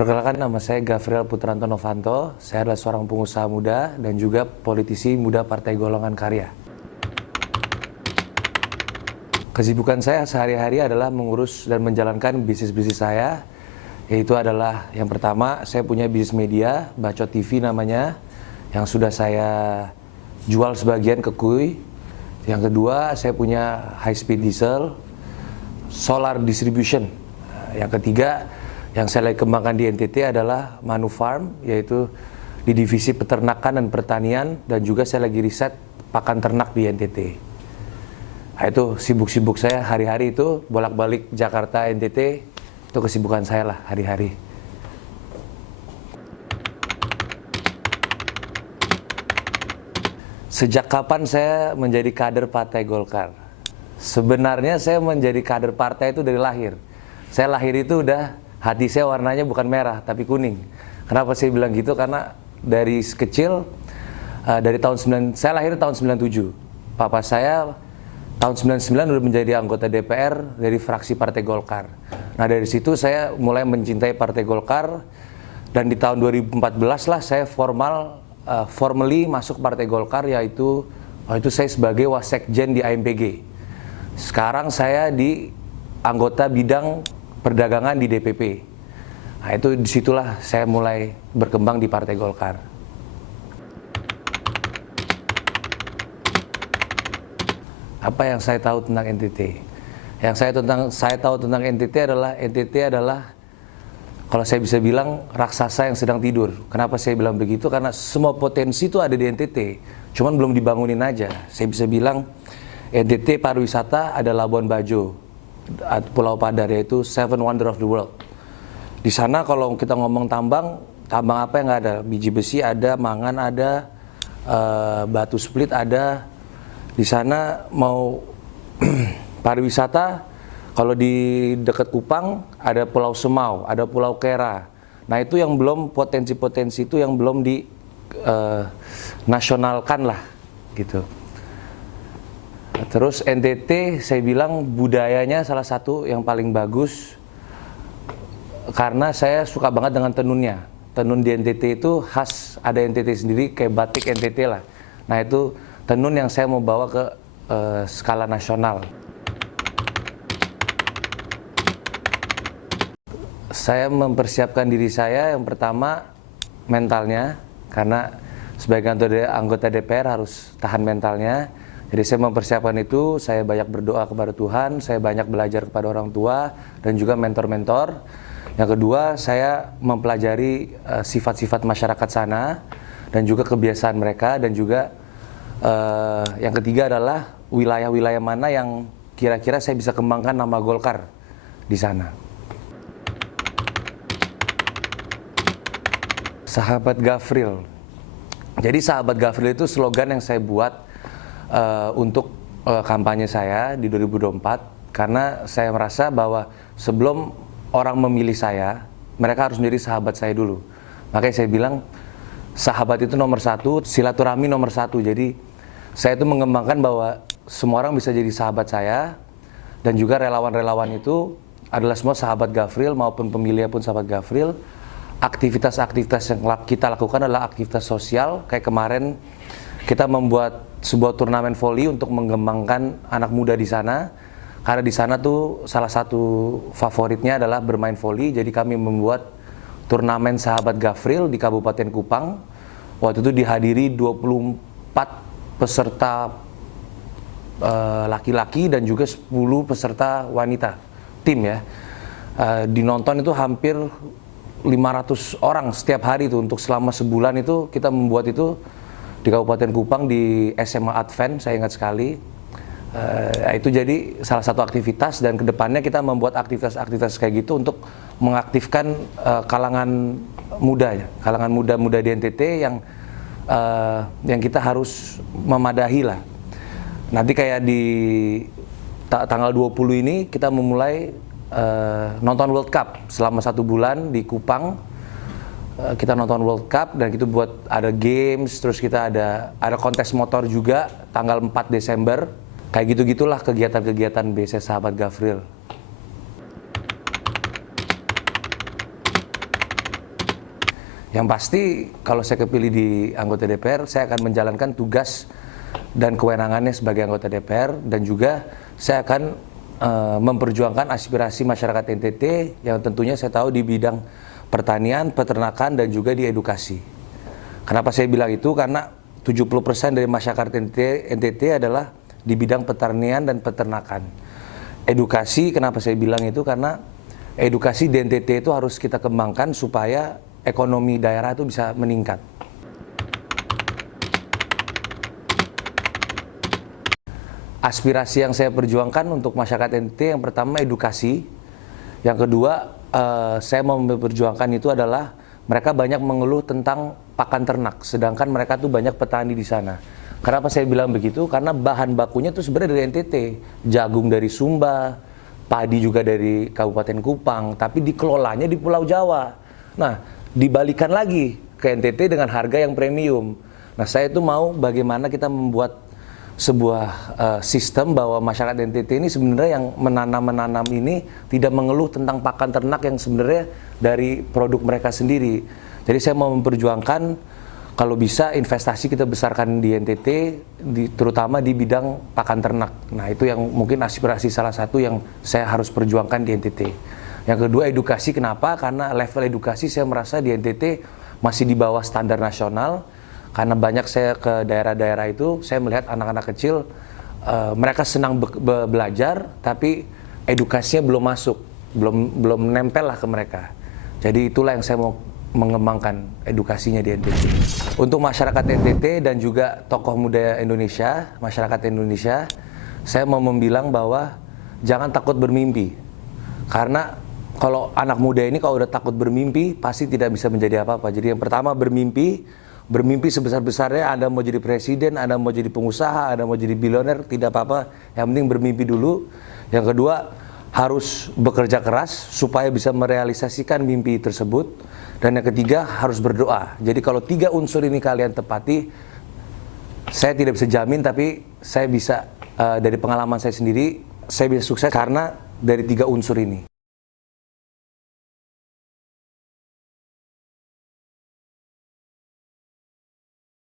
Perkenalkan, nama saya Gavriel Putranto Novanto. Saya adalah seorang pengusaha muda dan juga politisi muda Partai Golongan Karya. Kesibukan saya sehari-hari adalah mengurus dan menjalankan bisnis-bisnis saya, yaitu adalah yang pertama, saya punya bisnis media, Bacot TV namanya, yang sudah saya jual sebagian ke KUI. Yang kedua, saya punya high speed diesel, solar distribution. Yang ketiga, yang saya lagi kembangkan di NTT adalah Manu Farm, yaitu di divisi peternakan dan pertanian, dan juga saya lagi riset pakan ternak di NTT. Nah, itu sibuk-sibuk saya hari-hari, itu bolak-balik Jakarta NTT, itu kesibukan saya lah hari-hari. Sejak kapan saya menjadi kader Partai Golkar? Sebenarnya saya menjadi kader partai itu dari lahir. Saya lahir itu udah hati saya warnanya bukan merah tapi kuning. Kenapa saya bilang gitu? Karena dari kecil, dari saya lahir tahun 97. Papa saya tahun 99 udah menjadi anggota DPR dari fraksi Partai Golkar. Nah, dari situ saya mulai mencintai Partai Golkar, dan di tahun 2014 lah saya formally masuk Partai Golkar, yaitu saya sebagai wasekjen di AMPG. Sekarang saya di anggota bidang perdagangan di DPP. Nah, itu disitulah saya mulai berkembang di Partai Golkar. Apa yang saya tahu tentang NTT? Yang saya tahu tentang NTT adalah kalau saya bisa bilang raksasa yang sedang tidur. Kenapa saya bilang begitu? Karena semua potensi itu ada di NTT, cuman belum dibangunin aja. Saya bisa bilang NTT pariwisata ada Labuan Bajo, Pulau Padar, yaitu Seven Wonder of the World. Di sana kalau kita ngomong tambang apa yang nggak ada? Biji besi ada, mangan ada, batu split ada. Di sana mau pariwisata, kalau di dekat Kupang ada Pulau Semau, ada Pulau Kera. Nah, itu yang belum, potensi-potensi itu yang belum di nasionalkan lah gitu. Terus NTT saya bilang budayanya salah satu yang paling bagus, karena saya suka banget dengan tenunnya. Tenun di NTT itu khas, ada NTT sendiri kayak batik NTT lah. Nah, itu tenun yang saya mau bawa ke skala nasional. Saya mempersiapkan diri saya, yang pertama mentalnya, karena sebagai anggota DPR harus tahan mentalnya. Jadi saya mempersiapkan itu, saya banyak berdoa kepada Tuhan, saya banyak belajar kepada orang tua dan juga mentor-mentor. Yang kedua, saya mempelajari sifat-sifat masyarakat sana dan juga kebiasaan mereka, dan juga yang ketiga adalah wilayah-wilayah mana yang kira-kira saya bisa kembangkan nama Golkar di sana. Sahabat Gavriel. Jadi Sahabat Gavriel itu slogan yang saya buat untuk kampanye saya di 2024, karena saya merasa bahwa sebelum orang memilih saya, mereka harus menjadi sahabat saya dulu. Makanya saya bilang sahabat itu nomor satu, silaturahmi nomor satu. Jadi saya itu mengembangkan bahwa semua orang bisa jadi sahabat saya, dan juga relawan-relawan itu adalah semua sahabat Gavriel, maupun pemilih pun sahabat Gavriel. Aktivitas-aktivitas yang kita lakukan adalah aktivitas sosial. Kayak kemarin kita membuat sebuah turnamen voli untuk mengembangkan anak muda di sana, karena di sana tuh salah satu favoritnya adalah bermain voli. Jadi kami membuat turnamen Sahabat Gavriel di Kabupaten Kupang. Waktu itu dihadiri 24 peserta laki-laki dan juga 10 peserta wanita, tim ya. Dinonton itu hampir 500 orang setiap hari itu, untuk selama sebulan itu kita membuat itu di Kabupaten Kupang di SMA Advent, saya ingat sekali. Itu jadi salah satu aktivitas, dan kedepannya kita membuat aktivitas-aktivitas kayak gitu untuk mengaktifkan kalangan muda ya, kalangan muda-muda di NTT yang kita harus memadahi lah. Nanti kayak di tanggal 20 ini kita memulai nonton World Cup selama 1 bulan di Kupang. Kita nonton World Cup, dan itu buat ada games, terus kita ada kontes motor juga tanggal 4 Desember. Kayak gitu-gitulah kegiatan-kegiatan biasa Sahabat Gavriel. Yang pasti kalau saya kepilih di anggota DPR, saya akan menjalankan tugas dan kewenangannya sebagai anggota DPR, dan juga saya akan memperjuangkan aspirasi masyarakat NTT yang tentunya saya tahu di bidang pertanian, peternakan, dan juga di edukasi. Kenapa saya bilang itu? Karena 70% dari masyarakat NTT adalah di bidang pertanian dan peternakan. Edukasi, kenapa saya bilang itu? Karena edukasi di NTT itu harus kita kembangkan supaya ekonomi daerah itu bisa meningkat. Aspirasi yang saya perjuangkan untuk masyarakat NTT, yang pertama edukasi, yang kedua saya mau memperjuangkan itu adalah mereka banyak mengeluh tentang pakan ternak, sedangkan mereka tuh banyak petani di sana. Kenapa saya bilang begitu? Karena bahan bakunya tuh sebenarnya dari NTT, jagung dari Sumba, padi juga dari Kabupaten Kupang, tapi dikelolanya di Pulau Jawa. Nah, dibalikan lagi ke NTT dengan harga yang premium. Nah, saya itu mau bagaimana kita membuat sebuah sistem bahwa masyarakat NTT ini sebenarnya yang menanam ini tidak mengeluh tentang pakan ternak yang sebenarnya dari produk mereka sendiri. Jadi saya mau memperjuangkan kalau bisa investasi kita besarkan di NTT, terutama di bidang pakan ternak. Nah, itu yang mungkin aspirasi salah satu yang saya harus perjuangkan di NTT. Yang kedua edukasi, kenapa? Karena level edukasi saya merasa di NTT masih di bawah standar nasional. Karena banyak saya ke daerah-daerah itu, saya melihat anak-anak kecil, mereka senang belajar, tapi edukasinya belum masuk, belum nempel lah ke mereka. Jadi itulah yang saya mau mengembangkan edukasinya di NTT. Untuk masyarakat NTT dan juga tokoh muda Indonesia, masyarakat Indonesia, saya mau membilang bahwa jangan takut bermimpi. Karena kalau anak muda ini kalau udah takut bermimpi, pasti tidak bisa menjadi apa-apa. Jadi yang pertama bermimpi sebesar-besarnya. Anda mau jadi presiden, Anda mau jadi pengusaha, Anda mau jadi bilioner, tidak apa-apa. Yang penting bermimpi dulu. Yang kedua, harus bekerja keras supaya bisa merealisasikan mimpi tersebut. Dan yang ketiga, harus berdoa. Jadi kalau 3 unsur ini kalian tepati, saya tidak bisa jamin, tapi saya bisa, dari pengalaman saya sendiri, saya bisa sukses karena dari 3 unsur ini.